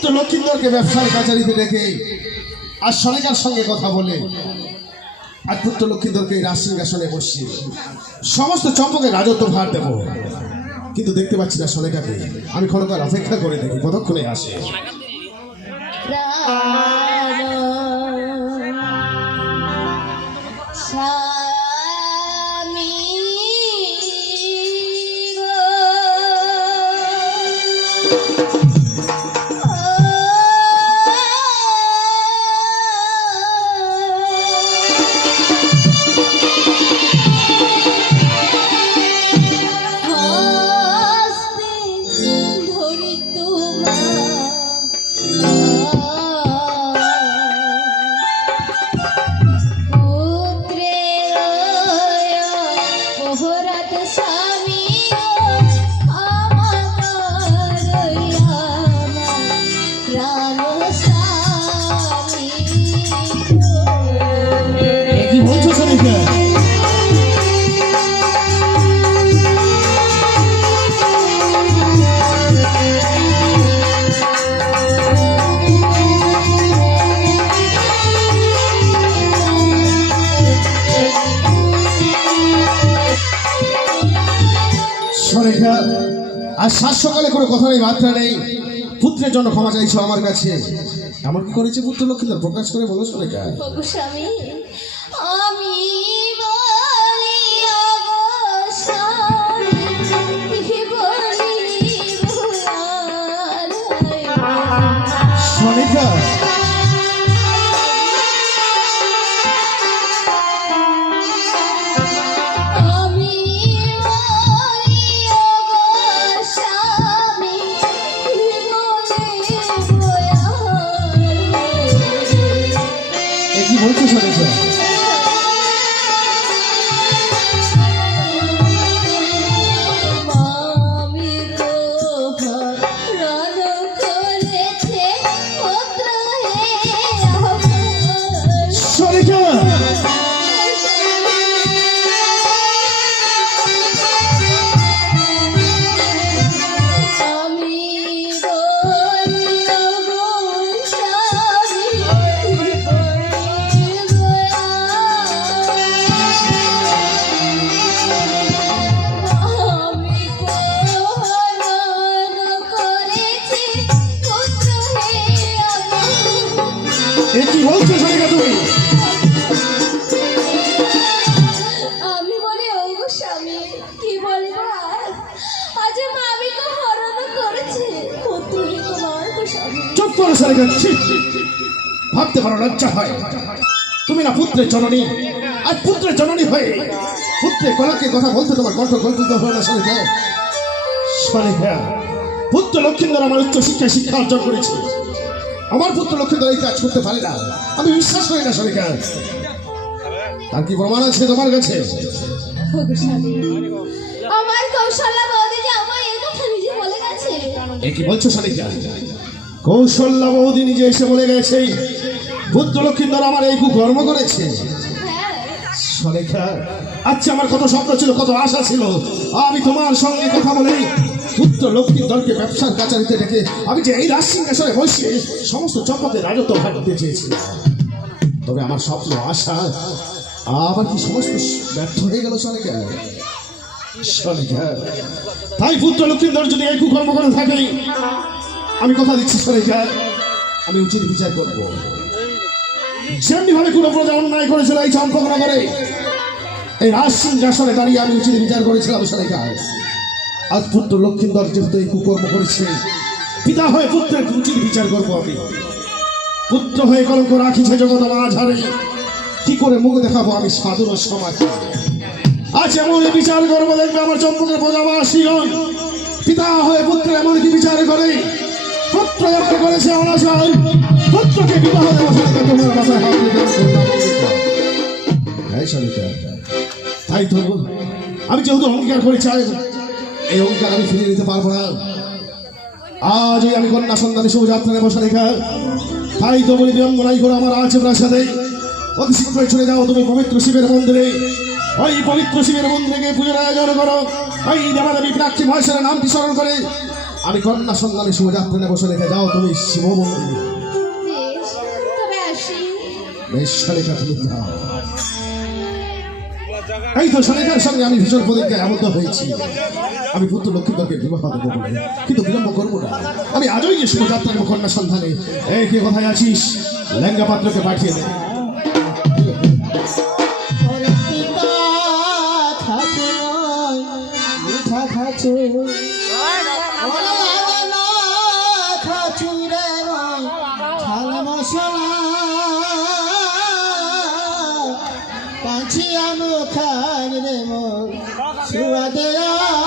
পুত্র লক্ষ্মীন্দরকে ব্যবসার কাচারিতে ডেকে আর সরেকার সঙ্গে কথা বলে। আর পুত্র লক্ষ্মীন্দরকে এই রাজসিংহাসনে বসছি সমস্ত চম্পকে রাজত্ব ভার দেব। কিন্তু দেখতে পাচ্ছি না সনেকাকে আমি ক্ষণকাল অপেক্ষা করে দেখি, কতক্ষণে আসে। আর সাত সকালে কোনো কথা নেই মাত্রা নেই। পুত্রের জন্য ক্ষমা চাইছো আমার কাছে। এমন কি করেছে পুত্র লক্ষ্মীদের প্রকাশ করে বলো শোনে আমি বলি এ কি বলছো সরেখা মামি করো সরেখা ছি, ছি, ছি। ভাবতে পারো লজ্জা হয়। তুমি না পুত্রের জননী। আর পুত্রের জননী হয়ে পুত্রের কলকে কথা বলতে তোমার কণ্ঠ কল্পিত হয় না সরেখা সরেখা পুত্র লক্ষ্মীন্দর আমার উচ্চ শিক্ষায় শিক্ষা অর্জন করেছে। আমার পুত্র লক্ষ্মীন্দর এই কাজ করতে পারে না। আমি বিশ্বাস করি না সরেখা তার কি প্রমাণ আছে তোমার কাছে? আমার কৌশল্যা বৌদি যে আমায় এই কথা নিজে বলে গেছে। এ কি বলছো শালিকা কৌশল্যা বৌদি নিজে এসে বলে গেছে পুত্র লক্ষ্মীন্দর আমার এই কুকর্ম করেছে। আচ্ছা আমার কত স্বপ্ন ছিল, কত আশা ছিল। আমি তোমার সঙ্গে কথা বলে। পুত্র লক্ষ্মীর দলকে ব্যবসার কাচারিতে রেখে আমি যে এই রাজসিংহাসনে বসে সমস্ত চম্পকের রাজত্ব ভাগ দিতে চেয়েছিলাম তবে আমার স্বপ্ন, আশা, আবার কি সমস্ত ব্যর্থ হয়ে গেল সরেখা সরেখা তাই পুত্র লক্ষ্মীন্দর যদি এই কুকর্ম করে থাকে আমি কথা দিচ্ছি সরেখা আমি উচিত বিচার করব। যেমনি ভাবে কোনো প্রজা অন্যায় করেছিল এই চম্পকনগরে এই রাজ সিং সিংহাসনে দাঁড়িয়ে আমি উচিত বিচার করেছিলাম সরকার আজ পুত্র লক্ষ্মীন্দর যেহেতু এই কুকর্ম করেছে, পিতা হয়ে পুত্রের উচিত বিচার করব আমি। পুত্র হয়ে কলঙ্ক রাখিছে জগৎ মাঝারে কি করে মুখ দেখাবো আমি সাধুর সমাজ আজ এমন বিচার করব, দেখবে আমার চম্পকের প্রজাবাসীগণ পিতা হয়ে পুত্র এমন কি বিচার করে পুত্র এমন করেছে অনাশয় পুত্রকে বিবাহ দেওয়া সরকার তোমার মাথায় তাই তো আমি যেহেতু অঙ্গীকার করে, চাই এই অঙ্গীকার আমি ফিরিয়ে নিতে পারব না। আজই আমি কন্যা সন্তানী শুভযাত্রা নেব সরেখা তাই তো বলি, বিড়ম্বনাই করে আমার আছে প্রাসাদে। অতি শীঘ্রই চলে যাও তুমি পবিত্র শিবের মন্দিরে। ওই পবিত্র শিবের মন্দিরে গিয়ে পুজোর আয়োজন করো। ওই দেবাদেবী প্রাক্ষী মহেশ্বরের নামটি স্মরণ করে আমি কন্যা সন্ধানে শুভযাত্রা বসে রেখে যাও তুমি শিববন্ধু মেষালেখা তুমি যাও। এই তো সলেখার সঙ্গে আমি ভীষণ প্রতিজ্ঞায় আবদ্ধ হয়েছি। আমি পুত্র লক্ষ্মীদেরকে বিবাহ দেবো বলে কিন্তু বিলম্ব করব না। আমি আজই যে শুভযাত্রা নেব কন্যা সন্ধানে এই কে কোথায় আছিস? লেঙ্গা পাত্রকে পাঠিয়ে দেয় Thank you. পাঁচিয়া মুখার রে মোর সুয়া দেয়া